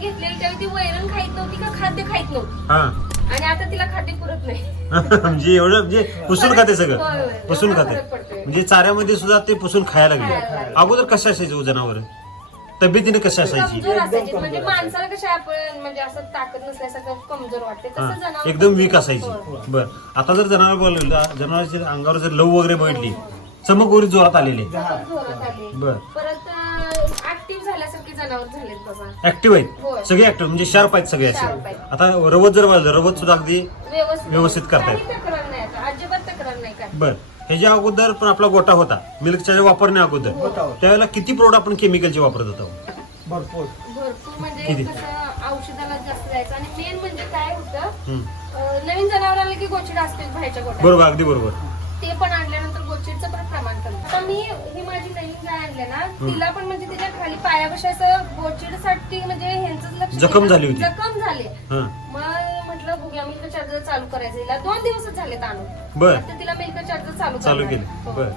घेतलेली त्यावेळी ती वैरण खाईत नव्हती का खाद्य खाईत नव्हती. हा. आणि आता तिला खाद्य पुरत नाही. म्हणजे एवढं म्हणजे पुसून खाते होय, सगळं. पुसून एवढा खाते पडतोय. म्हणजे चाऱ्यामध्ये सुद्धा ते पुसून खायला खायला लागले. लागले. अगोदर कशा असायचे जनावर तब्येतीने कशा असायची कमजोर असायची? म्हणजे माणसाला कशा आपण म्हणजे असं ताकद नसल्यासारखं कमजोर वाटते. हा. जनावर एकदम वीक असायची. बर. आता जर जनावर बोलवलं जनावरांच्या अंगावर जर लव वगैरे बघितली चमक वगैरे जोरात आलेली. आहे. सतत जोरात आले बर. परत ऍक्टिव्ह झाल्यासारखे जनावर झालेत बाबा. ऍक्टिव्ह होय. आहेत सगळे ऍक्टिव्ह म्हणजे शार्प आहेत सगळे Sharp असे आहेत. आता रवत जर वाजलं रवत सुद्धा अगदी व्यवस्थित. व्यवस्थित करतायत. काही तक्रार नाही आता. अजिबात तक्रार नाही काय बर. ह्याच्या अगोदर पण आपला गोटा होता मिल्कच्या वापरण्या अगोदर गोटा होता. त्यावेळेला किती प्रोड आपण केमिकलचे वापरत होतो? भरपूर. भरपूर. म्हणजे किती? कसं औषधाला जास्त जायचं आणि मेन म्हणजे काय होतं हम्म. अं, नवीन जनावर आलं की गोचिड असते बाहेरच्या गोट्यात बरोबर अगदी बरोबर. ते पण आणल्यानंतर गोचिडचं पण ही माझी नवीन गाय आणली ना तिला पण म्हणजे तिच्या खाली पायापाशी असं गोचिडसाठी म्हणजे ह्यांचं लक्ष जखम झाली होती. जखम झाली. हा. मग म्हटलं बघूया मिल्क चार्जर चालू करायचं हिला दोन दिवसच झाले आणून. बर. आता तिला मिल्क चार्जर चालू चालू करणार. केलं. हो. बर.